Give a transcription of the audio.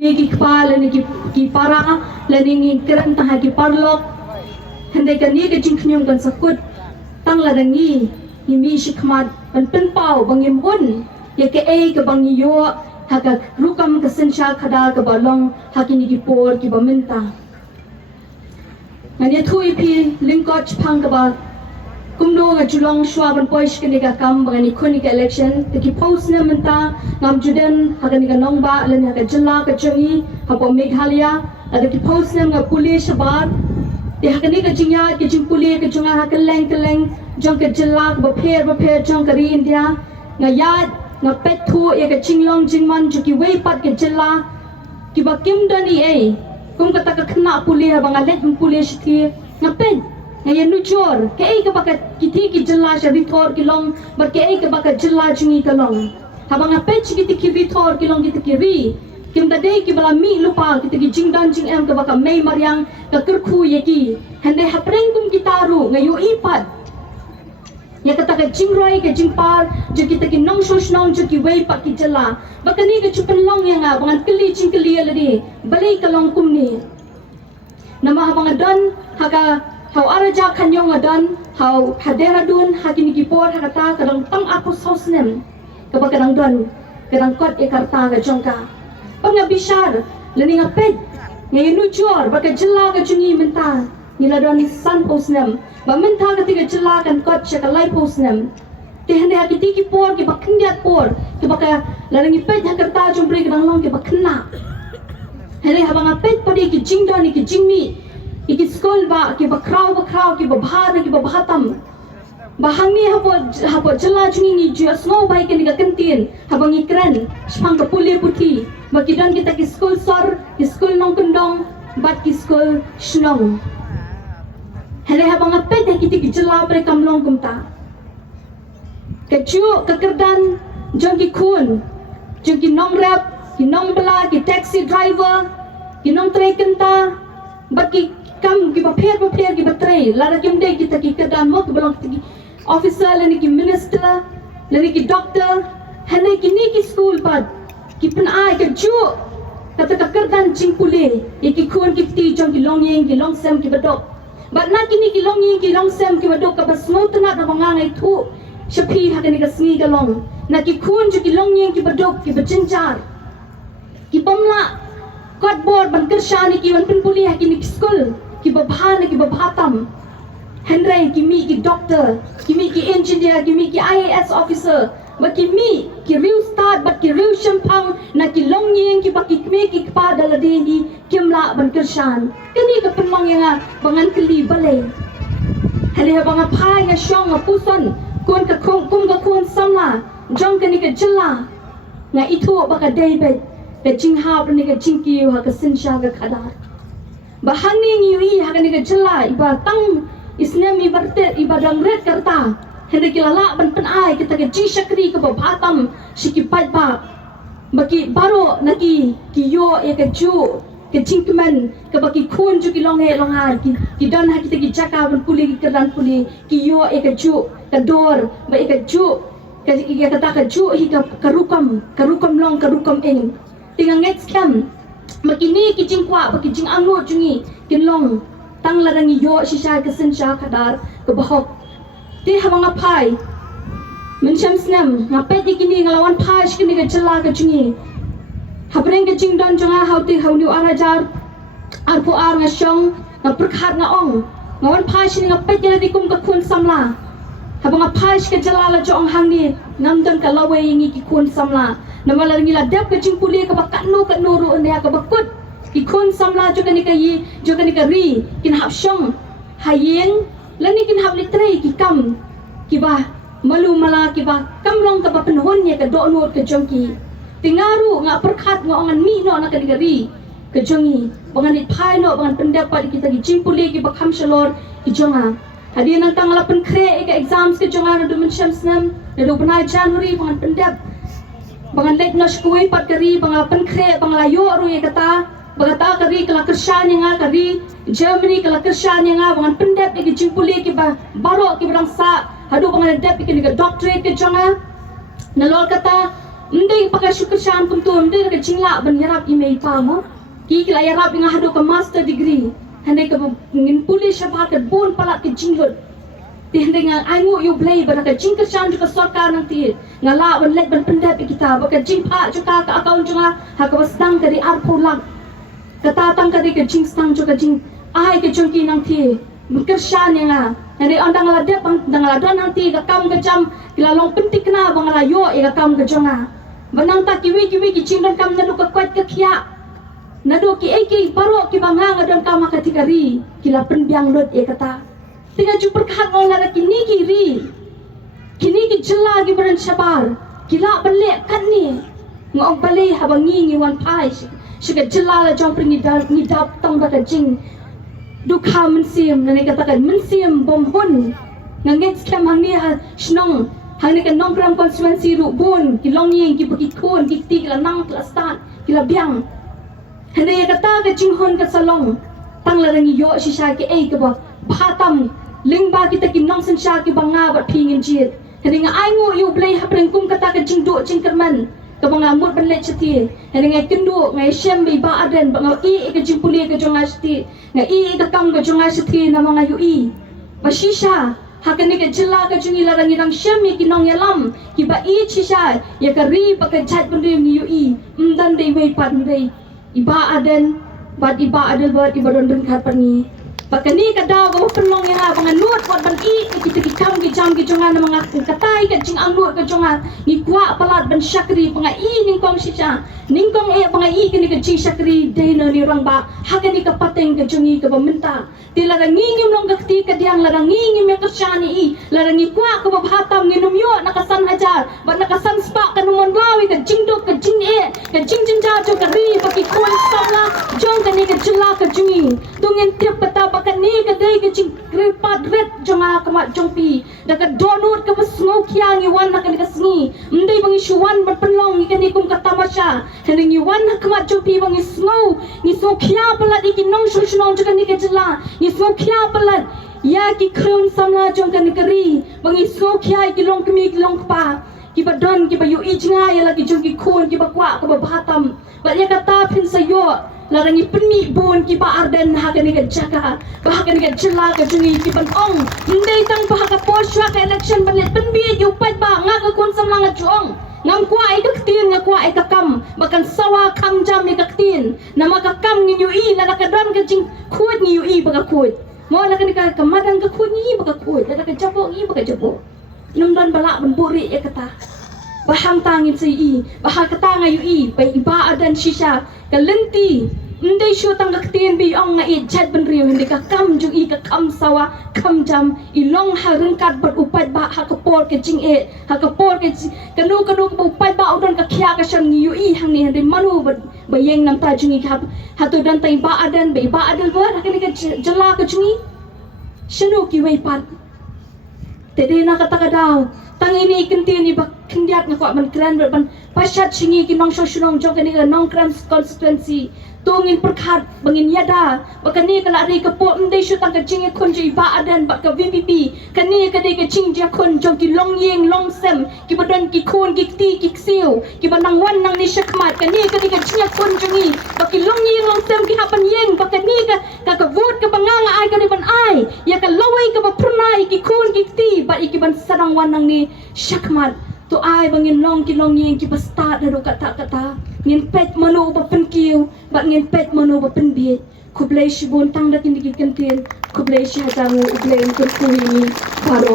Ki kepala ni ki para lani ni keren tah ki parlok hendai kan ni ke jing knyong kan sakut tang la dangi ni mi shikmat ban pen pau bangim hun ya ke ke bang yo ha ka rukam ka sensha khada ka balong ha ki ni ki por ki baminta ngani thui pi lingkot phang ka ba kumno nga julong shwa ban poish ke ni ka kam bangani khoni ka election te ki post na menta ngam juden ha ka ni ka nong ba len ha ka jilla ka chungi ha po meghalaya ada ki post na nga police bar te ha ka ni ka jingya ki jing police ka chunga ha ka leng jong ka jilla ba pher jong ka ri india nga yad nga pet thu ya ka jinglong jingman ju ki wei pat ka jilla ki ba kim dani kum ka ta ka khna police ba nga let police thi nga pet ngayon nujor kaya ka baka kiti ki jilla siya ritor kilong ba kaya ka baka jilla jungi kalong habang apet kiti ki ritor kilong kiti ki ri kim dadai ki bala mi lupa kiti ki jingdan jing em ka baka may maryang ka kerku yaki hande hapreng kum kitaru ngayon ipat ya kata ka jingroy ka jingpar jo kita ki nong shosh nong jo ki wei pat ki jilla baka ni ka chupan long yang nga bangan kili jingkili aladi balay kalong kum ni nama habang adon haga hau araja kanyong adan hau hadera dun hakini kipor hakata kadang tang apus hosnem kaba kadang don kadang kot ekarta ga jongka panga bishar lening apet ngayon nujor baka jilla ga jungi menta nila don san hosnem ba menta ga tiga jilla kan kot shakalai hosnem te hande hakiti kipor ki bakindiat por ki baka lening apet hakarta jombri kadang long ki bakna hele habang apet padi ki jingdon ki jingmi iki skol ba ki ba kraw ki ba bhar ki ba bhatam bahang ni hapo jala jungi ni ju snow bai ke ni ka kantin habang ikran spang ka puli puti ba ki dan kita ki skol sor ki skol nong kendong bat ki skol snong hele habang apet ki ti jala pre kamlong kumta ke ju ka kerdan jong ki khun jong ki nong rap ki nong bala ki taxi driver ki nong trekenta bat ki kam ki ba pher ki ba tray lara kim de kita ki kedan mo ki belong ki officer lani ki minister lani ki doctor hane ki ni ki school pad ki pen ai ka ju kata ka kerdan jing pule ye ki khon ki ti jong ki long yeng ki long sem ki ba dok ba na ki ni ki long yeng ki long sem ki ba dok ka ba smooth na da bangang ai thu shapi ha ka ni ka sngi ka long na ki khon ju ki long yeng ki ba dok ki ba chinchar ki pamla kot bor ban kershani ki ban pen pule ha ki ni school ki babhana ki babhatam henry ki mi ki doctor ki mi ki engineer ki mi ki IAS officer ba ki mi ki real start ba ki real champang na ki longyeng ki ba ki me ki pa dalade ni kimla ban kershan kini ka penmong yang bangan keli balai hale banga phai nga shong puson kon ka kum ka kon samla jong ka ni ka jilla nga itu ba ka david ka jingha ni ka jingki ha ka sinsha ka khadar bahani ngiwi hakan ni jela iba tang isnem ibarte ibadang red karta hende kilala ban pen ai kita ke ji shakri ke batam shiki pat ba baki baro naki ki yo e ke ju ke jingkman ke baki khun ju ki long he long ha ki dan ha kita ki jaka ban puli ki kedan puli ki yo e ke ju ka dor ba e ke ju ke kata ke ju hi ka rukam long ka rukam eng tingang next camp makini ki jingkwa baki jing anu jungi kinlong tang larangi yo shisha ka sensha khadar ka bahok te habang apai mensham snam ngapet dikini ngalawan phai shkini ka jalla ka jungi habreng ka jingdon jonga hauti haunu arajar arpu ar nga shong na prakhat nga ong ngawan phai shini ngapet ya dikum ka khun samla habang apai shka jalla la jong hangni namdon ka lawe ngi ki khun samla namala ngi la dep ka jingpuli ka bakano ka noru ande ka bakut ki khun samla jo ka ni ka yi jo ka ni ka ri kin hap shong hayeng lani kin hap litre ki kam ki ba malu mala ki ba kamlong ka ba penhon ye ka do not ka jongki tingaru nga perkhat nga ongan mi no na ka ni ka ri ka jongi bangan ni phai no bangan pendapat kita ki jingpuli ki ba kham shalor ki jonga hadi nang tangala pen kre ka exams ka jonga na dumen shamsnam na do banai january bangan pendap bangan let no shkuai pat kari bangan pen kre bangla yo ru ye kata bagata kari kala kershan yang kari Germany kala kershan yang bangan pendap ki jimpuli ki ba baro ki bang sa hadu bangan dap ki ni doctorate ki jonga nalol kata Mending pakai syukur pun tu, mending ke jingla ban yarap email pa mo. Ki kila yarap nga hado ka master degree. Handai ka ngin pulis syabhat ka bon palat ke jinglot. Ti handai nga aingu yu blay ban ka jing kerjaan juga sarkar nanti. Ngala ban lek ban pendat kita, baka jing pa juga ka akaun juga ha ka sedang dari arpulang. Kata tang ka ke jing stang juga jing ai ke jongki nanti. Kerjaan nga. Jadi orang ngala dia ngala don nanti ka kam ka jam kila long pentik na bang ngala yo ka kam ka jonga. Benang tak kiwi ki cingdan kam nadu ka kuat ka kia. Nadu ki baro ki banga ngadon kam ka tikari kila penbiang lot kata. Tinggal jupur khat ngala ra kini kiri. Kini ki jela ki beran sabar. Kila belek kan ni. Ngong bale habangi ngi wan pai. Syaka jela la jong pringi dap tong ba ka jing. Dukha mensiam nani katakan mensiam bom hun ngangit scam hang ni ha snong hang ni kan nong kram konstituensi ru bon ki long yeng ki bagi kon ki ti la nang la stan ki la biang hande ya kata ka jing hon ka salong tang la rangi yo shisha ki ei ka ba phatam lingba kita ki nong sen sha ki banga ba phingin jit hande nga ai ngo yu blai ha preng kum kata ka jing do jing kerman ka banga mut ban le chati hande nga kendu ngai shem bi ba aden ba ngai ka jing puli ka jong asti nga ka kam ka jong asti na mga yu i ba shisha hakan ni ka jela ka jungi la rangi rang shem ki nong yalam ki ba i shisha ya ka ri ba ka chat ban ri yu i mdan dei wei pan dei iba aden ba iba don ben khat pani bakani ka daw go penlong ya bangan nuat wat ban i kita ki kam ki jam ki jonga na mga katai ka jing ang nuat ka jonga ni kwa palat ban syakri panga i ning kong shisha ning kong panga i kini ka jing syakri dei na ni rang ba hakani ka pateng ka jongi ka bamenta ti la ngingim nong gakti ka diang la ngingim ya kersyani i la ngi kwa ka babhatam nginum yo nakasan hajar ba nakasan spa ka numon lawi ka jing dok ka jing ka jing ja jo ka ri ba ki kon samla jong ka ni ka jila ka jungi tungin tiap pata bakan ni ka dei ka jing gripat red jonga ka ma jongpi da ka donut ka basmo kyang i wan na ka ni ka sngi ndai bangi shuwan ban penlong ni ka ni kum ka tamasha heneng i wan ka ma jongpi bangi snow ni so kya pala di ki nong shul shunong ka ni ka jila ni so kya pala ya ki khreun samla jong ka ni ka ri bangi so kya ki long kmi ki long pa ki ba don ki ba yu i jinga ya la ki jong ki khon ki ba kwa ka ba bhatam ba ya kata phin sayo larangi penmi bon ki ba arden ha ka ni ka jaka ba ha ka ni ka jila ka jungi ki ban ong ndai tang ba ka poswa ka election ban le penbi yu pat ba nga ka kon samla nga jong ngam kwa ai ka tin nga kwa ai ka kam bakan sawa kam jam ni ka tin na maka kam ni yu i la ka don ka jing khut ni yu i ba ka khut mo la ka ni ka kamadan ka khut ni ba ka khut la ka japo ni ba ka japo num don bala ban buri e kata bahang tangin sa i bahang kata nga yu i pa iba adan shisha ka lenti ndai shu tang ka tin bi ong nga i chat ban riu hindi ka kam jung i ka kam sawa kam jam i long ha rengkat bat upat ba ha ka por ke jing e ha ka por ke kanu ka upat ba udon ka khya ka shan yu i hang ni hindi manu ba yeng nam ta jung i ka ha to dan tai ba adan ba adan ba ha ka jala ka jung i shanu ki wei pat tede na kata ka daw tang ini ikinti ni ba kindiat nga kwa ban kran ban pasyat singi ki nong shoshunong jong ka ni ka nong kran constituency tungin perkhat bangin yada bakani kala ri ka po ndai shu tang ka jing khon ji ba adan ba ka VPP kani ka dei ka jing ja khon jong ki long yeng long sem ki badon ki khon ki ti ki siu ki banang wan nang ni shakmat kani ka dei ka jing khon jongi ba ki long yeng long sem ki hapan yeng ba kani ka vote ka banganga ai ka ni ban ai ya ka lawai ka ba prunai ki khon ki ti ba ki ban sarang wan nang ni shakmat to ai bangin long yeng ki basta da kata ngin pet mano ba penkiu ba ngin pet mano ba penbi kublai shibon tang da kin di kentin kublai shi hatamu ublai kun kuwi ni paro